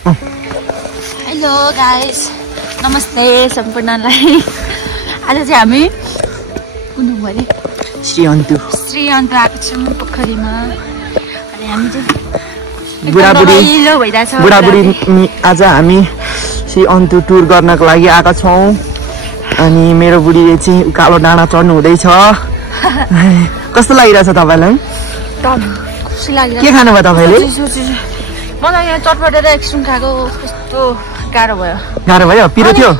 Hello guys, नमस्ते सम्पूर्णलाई। आज चाहिँ हामी कुन गरे श्री अन्तु आएको छौँ पोखरीमा। अनि हामी चाहिँ बुढाबुढी आज हामी श्री अन्तु टुर गर्नको लागि आएका छौँ। अनि मेरो बुढीले चाहिँ कालो डाँडा चढ्नु हुँदैछ। कस्तो लागिरहेछ तपाईँलाई? के खानुभयो तपाईँले? मलाई यहाँ चटपटेर एकछिन खाएको कस्तो गाह्रो भयो। पिरो थियो?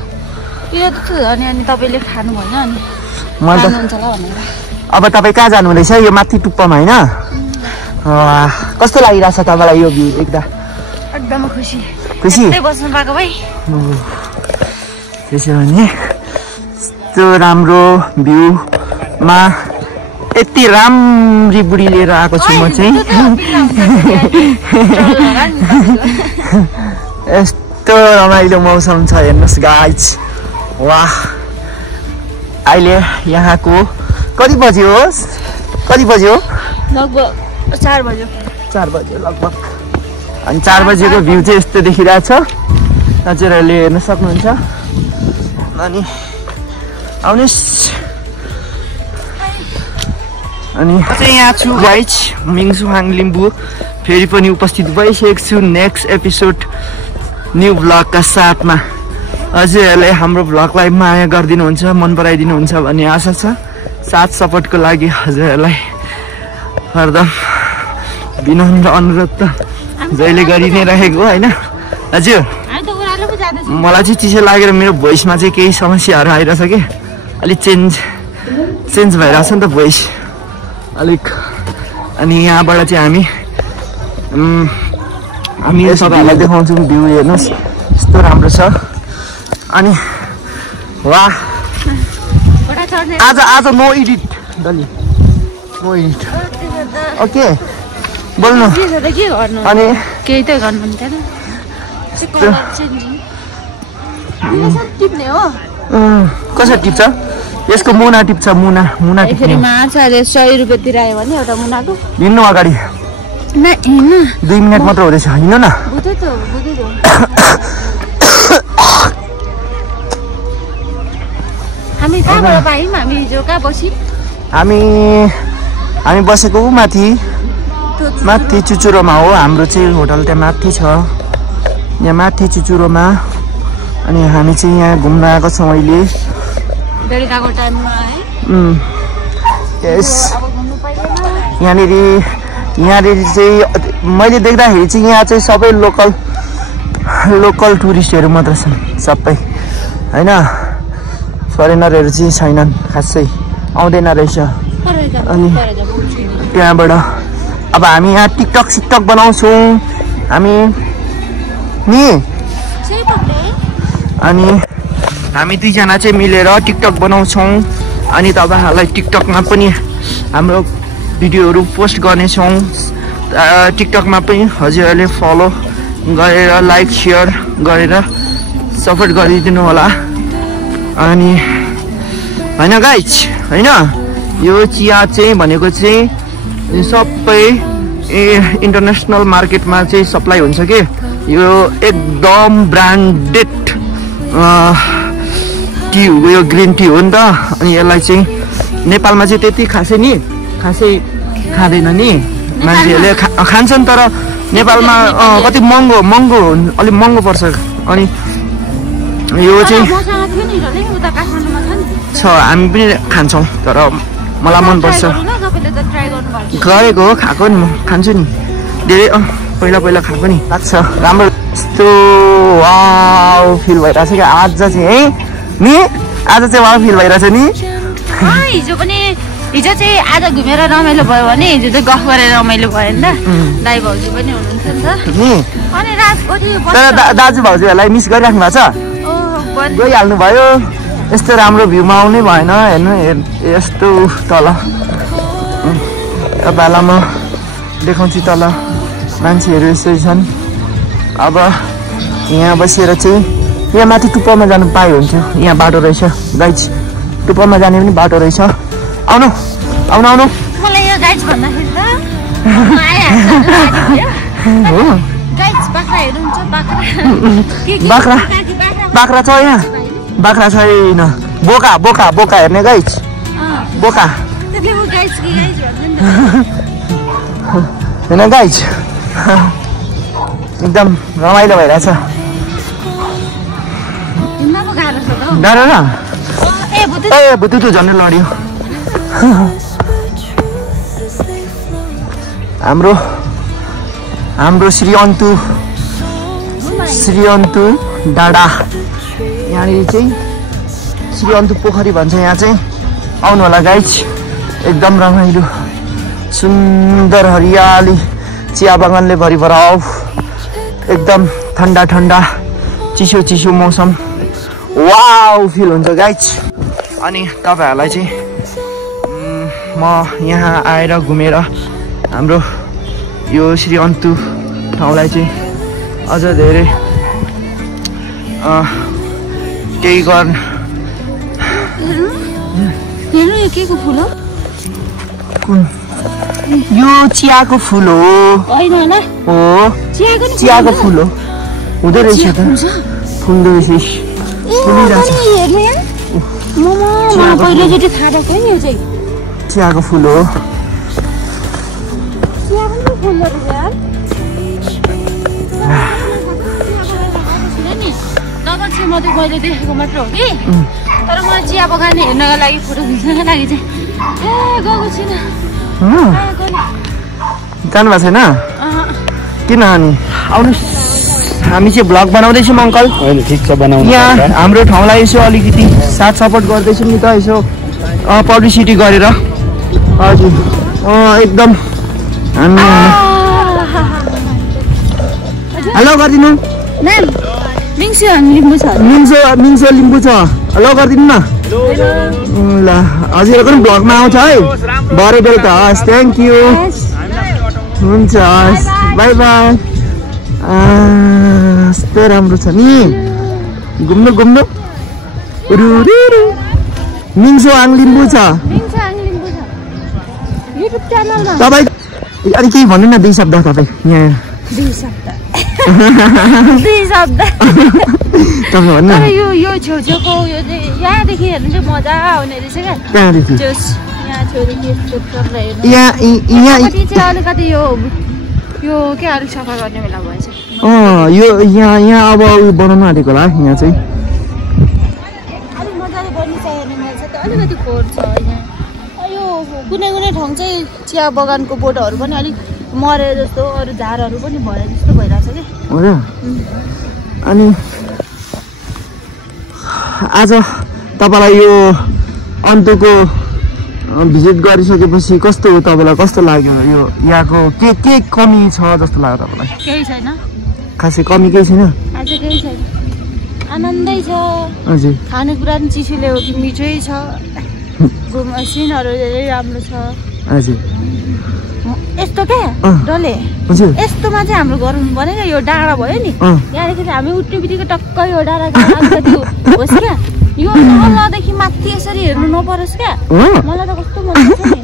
पिरो त थियो अनि तपाईँले खानु भएन अनि खानुहुन्छ होला भनेर। अब तपाईँ कहाँ जानु हुँदैछ? यो माथि टुप्पामा होइन? कस्तो लागिरहेछ तपाईँलाई यो भ्यू देख्दा? एकदम खुसी बस्नु पाएको भाइ। त्यसो भने यस्तो राम्रो भ्यूमा यति राम्री बुढी लिएर आएको छु म चाहिँ। यस्तो रमाइलो मौसम छ हेर्नुहोस् गाइज। वाह, अहिले यहाँको कति बज्यो? लगभग 4 बज्यो लगभग। अनि 4 बजेको भ्यू चाहिँ यस्तो देखिरहेछ, हजुरहरूले हेर्न सक्नुहुन्छ। अनि आउनुहोस्। अनि चाहिँ यहाँ छु गाइज, मिङसुहाङ लिम्बू फेरि पनि उपस्थित भइसकेको छु नेक्स्ट एपिसोड न्यू भ्लगका साथमा। हजुरहरूले हाम्रो भ्लगलाई माया गरिदिनुहुन्छ, मन पराइदिनुहुन्छ भन्ने आशा छ। साथ सपोर्टको लागि हजुरहरूलाई हरदम विनम्र अनुरोध त जहिले गरि नै रहेको होइन। हजुर, मलाई चाहिँ चिसो लागेर मेरो भोइसमा चाहिँ केही समस्याहरू आइरहेछ कि अलिक चेन्ज भइरहेछ नि त भोइस अलिक। अनि यहाँबाट चाहिँ हामी सबैलाई देखाउँछौँ भ्यू। हेर्नुहोस् यस्तो राम्रो छ। अनि वाह, आज नो एडिट डली, नो एडिट। ओके बोल्नु। अनि केही त गर्नु हुन्थेन। कसरी टिप्छ? यसको मुना टिप्छ, मुना फेरि मार्छ। 100 रुपियाँ तिरायो भने एउटा मुनाको। हिँड्नु अगाडि 2 मिनट मात्र हुँदैछ, हिँड्नु न। हामी कहाँबाट पायौँ? हामी हिजो कहाँ बस्यौँ? हामी बसेको माथि चुचुरोमा हो। हाम्रो चाहिँ होटल त्यहाँ माथि छ, यहाँ माथि चुचुरोमा। अनि हामी चाहिँ यहाँ घुम्न आएको छौँ अहिले। यस, यहाँनिर चाहिँ मैले देख्दाखेरि चाहिँ यहाँ चाहिँ सबै लोकल टुरिस्टहरू मात्र छन् सबै होइन। फरेनरहरू चाहिँ छैनन् खासै, आउँदैन रहेछ। अनि त्यहाँबाट अब हामी यहाँ टिकटक बनाउँछौँ हामी नि। अनि हामी 2 जना चाहिँ मिलेर टिकटक बनाउँछौँ। अनि तपाईँहरूलाई टिकटकमा पनि हाम्रो भिडियोहरू पोस्ट गर्नेछौँ। टिकटकमा पनि हजुरहरूले फलो गरेर लाइक सेयर गरेर सपोर्ट गरिदिनु होला। अनि होइन गाइज, होइन यो चिया चाहिँ भनेको चाहिँ सबै इन्टरनेसनल मार्केटमा चाहिँ सप्लाई हुन्छ कि। यो एकदम ब्रान्डेड टी हो, यो ग्रिन टी हो नि त। अनि यसलाई चाहिँ नेपालमा चाहिँ त्यति खासै खाँदैन नि मान्छेहरूले। खान्छन् तर नेपालमा कति महँगो अलिक महँगो पर्छ। अनि यो चाहिँ छ, हामी पनि खान्छौँ तर मलाई मनपर्छ। गरेको हो, खाएको नि, म खान्छु नि धेरै। पहिला खाएको नि, लाग्छ राम्रो। यस्तो वाउ फिल भइरहेछ क्या आज चाहिँ है नि। आज चाहिँ वाउ फिल भइरहेछ नि। हिजो चाहिँ आज घुमेर रमाइलो भयो भने हिजो चाहिँ गफ गरेर रमाइलो भयो नि त। दाइ भाउजू पनि हुनुहुन्छ नि त। अनि तर दाजु भाउजूहरूलाई मिस गरिराख्नु भएको छ? गइहाल्नु भयो। यस्तो राम्रो भ्यूमा आउनै भएन। हेर्नु यस्तो तल तपाईँलाई म देखाउँछु। तल मान्छेहरू यसरी छन्। अब यहाँ बसेर चाहिँ यहाँ माथि टुप्पामा जानु पाए हुन्थ्यो। यहाँ बाटो रहेछ गाइज, टुप्पामा जाने पनि बाटो रहेछ। आउनु। मलाई यो गाइज भन्दाखेरि त गाइस बाख्रा हेर्नुहुन्छ बाख्रा बाख्रा छ यहाँ बाख्रा छैन बोका बोका बोका हेर्ने गाइस बोका त्यसले म गाइस कि गाइस भन्छ नि हैन गाइस एकदम रमाइलो भइरहेछ हिँड्न पो गाह्रो छ त गाह्रो न ए बुतु त झन् लड्यो हाम्रो श्री अन्तु डाँडा यहाँनिर चाहिँ श्री अन्तु पोखरी भन्छ यहाँ चाहिँ आउनु होला गाइस एकदम रमाइलो सुन्दर हरियाली चिया बगानले भरिभराउ एकदम ठन्डा ठन्डा चिसो मौसम वाउ फिल हुन्छ गाइस अनि तपाईहरुलाई चाहिँ म यहाँ आएर घुमेर हाम्रो यो श्री अन्तु ठाउँलाई चाहिँ अझ धेरै केही गर्न हेर्नु यो केको फुल हो कुन यो चियाको फुल हो हैन हैन हो चियाको फुल हो हुँदै रहेछ त फुल्दै रहेछ फुलिरहेछ हेर्नु यहाँ ममा पहिलोचोटि थाहा भएको नि यो चाहिँ चियाको फुल हो चिया पनि फुल हो यार लगभग चाहिँ म त मैले देखेको मात्र हो कि तर म चिया बगान हेर्नका लागि फोटो खिच्नका लागि चाहिँ गएको छुइनँ जानु भएको छैन किन अनि आउनुहोस् हामी चाहिँ भ्लग बनाउँदैछौँ अङ्कल होइन ठिक छ बनाउनु यहाँ हाम्रो ठाउँलाई यसो अलिकति साथ सपोर्ट गर्दैछौँ नि त यसो पब्लिसिटी गरेर हजुर एकदम हामी हेलो गरिदिनु मिङ्सो लिम्बू छ मिङ्सो लिम्बू छ हेलो गरिदिनु न ल हजुरहरूको पनि भ्लगमा आउँछ है भरे बेलुका हस् थ्याङ्क यू हुन्छ हस् बाई बाई यस्तो राम्रो छ नि घुम्नु मिङ्सो आङ लिम्बू छ तपाईँ अनि केही भन्नु न 2 शब्द तपाईँ यहाँ 2 शब्द तपाईँ भन्नु तर यो छेउछेउको यो चाहिँ यहाँदेखि हेर्नु चाहिँ मजा आउने रहेछ क्या कहाँदेखि यहाँ छेउदेखि यहाँ चाहिँ अलिकति यो के अलिक सफा गर्ने बेला भएछ यो यहाँ अब उयो बनाउनु आँटेको होला यहाँ चाहिँ अलिक मजाले बनिन्छ हेर्ने मलाई चाहिँ अलिकति खोर छ यहाँ यो कुनै ठाउँ चाहिँ चिया बगानको बोटहरू पनि अलिक मरे जस्तो अरू झारहरू पनि भए जस्तो भइरहेछ कि हो र अनि आज तपाईँलाई यो अन्तुको भिजिट गरिसकेपछि कस्तो हो तपाईँलाई कस्तो लाग्यो यो यहाँको के कमी छ जस्तो लाग्यो तपाईँलाई केही छैन खासै कमी केही छैन आज केही छैन आनन्दै छ हजुर खानेकुरा पनि चिसोले हो कि मिठै छ सिनहरू धेरै राम्रो छ हजुर यस्तो क्या डले यस्तोमा चाहिँ हाम्रो घर हुनु पर्ने क्या यो डाँडा भयो नि यहाँदेखि हामी उठ्ने बित्तिकै टक्क यो डाँडा होस् क्या यो नदेखि माथि यसरी हेर्नु नपरोस् क्या मलाई त कस्तो मन पर्छ नि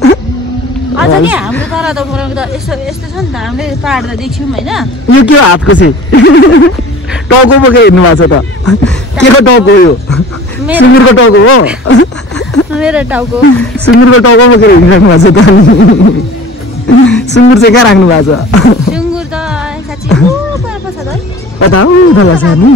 अझ नि हाम्रो तरा त यस्तो यस्तो छ नि त हामीले पाहाडमा देख्छौँ होइन यो के हातको चाहिँ टाउको बोकेर हेर्नु भएको छ त के को टाउको यो सुँगुरको टाउको हो मेरो टाउको सुँगुरको टाउको बोकेर हिँडिराख्नु भएको छ त सुँगुर चाहिँ कहाँ राख्नु भएको छ सुँगुर त साँच्ची कता कता हो छ नि